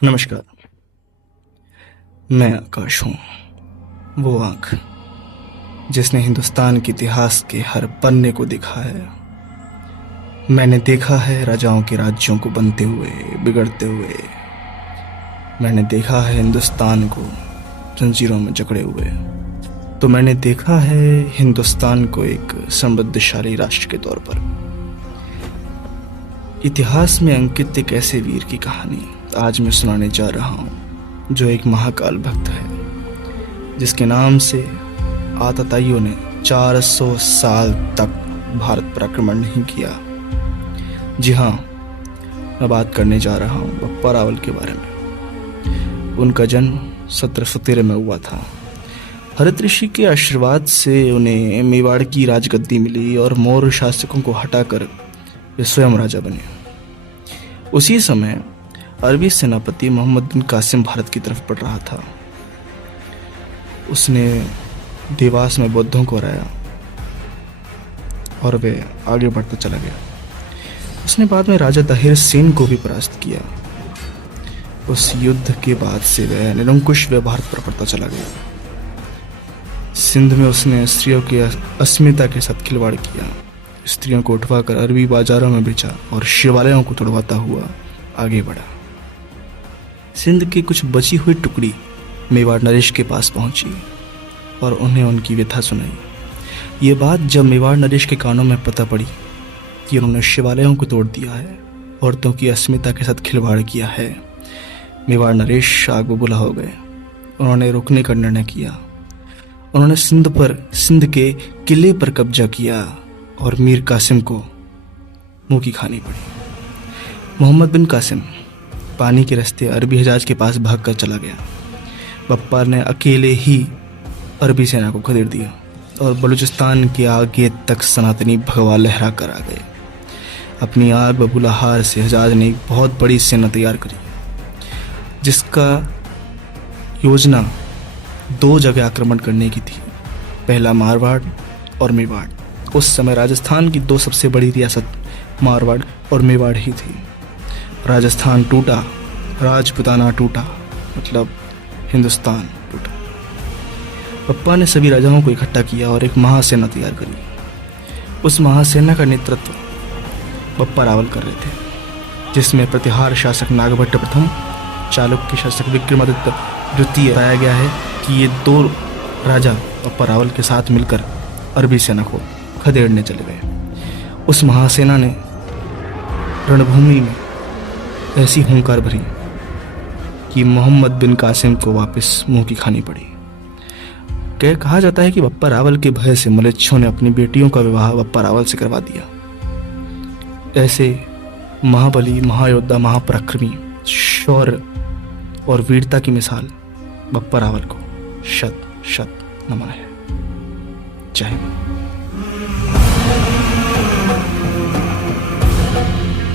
नमस्कार। मैं आकाश हूँ, वो आँख जिसने हिंदुस्तान के इतिहास के हर पन्ने को देखा है। मैंने देखा है राजाओं के राज्यों को बनते हुए, बिगड़ते हुए। मैंने देखा है हिंदुस्तान को जंजीरों में जकड़े हुए। तो मैंने देखा है हिंदुस्तान को एक समृद्धशाली राष्ट्र के तौर पर। इतिहास में अंकित एक ऐसे वीर की कहानी आज मैं सुनाने जा रहा हूँ, जो एक महाकाल भक्त है, जिसके नाम से आतताइयों ने 400 साल तक भारत पर आक्रमण नहीं किया। जी हाँ, मैं बात करने जा रहा हूँ बप्पा रावल के बारे में। उनका जन्म 1713 में हुआ था। भरत ऋषि के आशीर्वाद से उन्हें मेवाड़ की राजगद्दी मिली और मौर्य शासकों को हटाकर वे स्वयं राजा बने। उसी समय अरबी सेनापति मोहम्मद बिन कासिम भारत की तरफ बढ़ रहा था। उसने देवास में बौद्धों को हराया और वे आगे बढ़ता चला गया। उसने बाद में राजा दाहिर सेन को भी परास्त किया। उस युद्ध के बाद से वह निरंकुश व्यवहार पर बढ़ता चला गया। सिंध में उसने स्त्रियों की अस्मिता के साथ खिलवाड़ किया, स्त्रियों को उठवाकर अरबी बाजारों में बेचा और शिवालयों को तोड़वाता हुआ आगे बढ़ा। सिंध की कुछ बची हुई टुकड़ी मेवाड़ नरेश के पास पहुंची और उन्हें उनकी व्यथा सुनाई। ये बात जब मेवाड़ नरेश के कानों में पता पड़ी कि उन्होंने शिवालयों को तोड़ दिया है, औरतों की अस्मिता के साथ खिलवाड़ किया है, मेवाड़ नरेश आग बबूला हो गए। उन्होंने रुकने का निर्णय किया। उन्होंने सिंध के किले पर कब्जा किया और मीर कासिम को मुंह की खानी पड़ी। मोहम्मद बिन कासिम पानी के रास्ते अरबी हजाज के पास भाग कर चला गया। बप्पा ने अकेले ही अरबी सेना को खदेड़ दिया और बलूचिस्तान के आगे तक सनातनी भगवा लहरा कर आ गए। अपनी आग बबूला हार से हजाज ने एक बहुत बड़ी सेना तैयार करी, जिसका योजना 2 जगह आक्रमण करने की थी। पहला मारवाड़ और मेवाड़। उस समय राजस्थान की 2 सबसे बड़ी रियासत मारवाड़ और मेवाड़ ही थी। राजस्थान टूटा, राजपुताना टूटा, मतलब हिंदुस्तान टूटा। बप्पा ने सभी राजाओं को इकट्ठा किया और एक महासेना तैयार करी। उस महासेना का नेतृत्व बप्पा रावल कर रहे थे, जिसमें प्रतिहार शासक नागभट्ट प्रथम, चालुक्य शासक विक्रमादित्य द्वितीय बताया गया है कि ये 2 राजा बप्पा रावल के साथ मिलकर अरबी सेना को खदेड़ने चले गए। उस महासेना ने रणभूमि में ऐसी हुंकार भरी कि मोहम्मद बिन कासिम को वापस मुंह की खानी पड़ी। कहा जाता है कि बप्पा रावल के भय से मलेच्छों ने अपनी बेटियों का विवाह बप्पा रावल से करवा दिया। ऐसे महाबली, महायोद्धा, महापराक्रमी, शौर्य और वीरता की मिसाल बप्पा रावल को शत शत नमन है। जय हिंद।